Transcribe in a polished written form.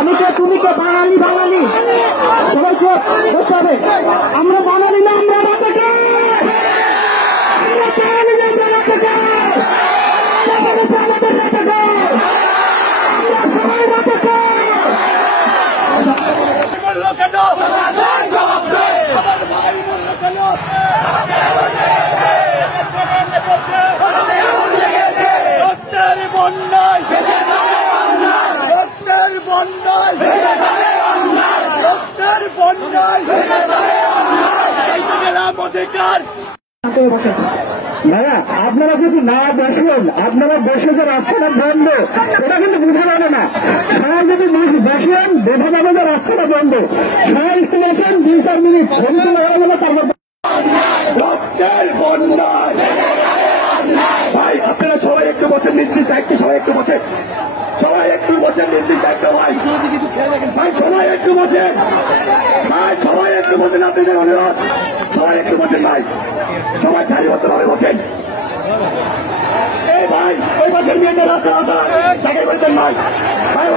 আমি কে তুমি কে বাঙালি বাঙালি সবাই চোখ বসতে হবে। আমরা বাঙালি না, আমরা রাজাকার, আমরা বাঙালি না, আমরা রাজাকার, আমাদের রাজাকার, আমরা সবাই রাজাকার। ভাইয়া আপনারা যদি না বসেন, আপনারা বসে যে রাস্তাটা বন্ধ এটা কিন্তু বোঝা যাবে না। সবাই যদি বসেন বোঝা যাবে যে রাস্তাটা বন্ধ। সবাই একটু বসেন 2-4 মিনিট ছবি তুলে হয়ে গেলে তারপর ভাই আপনারা সবাই একটু বসেন, নির্দিষ্ট দায়িত্বে সবাই একটু বসেন, সবাই একটু বসেন, নির্দিষ্ট দায়িত্ব ভাই ভাই সবাই একটু বসেন, ভাই সবাই একটু বসেন, আপনাদের অনুরোধ সবাই একটু বসেন ভাই, সবাই সারিবদ্ধ ভাবে বসেন। এই ভাই ওই বছর মেয়েদের রাস্তা তাকে বলতেন ভাই ভাই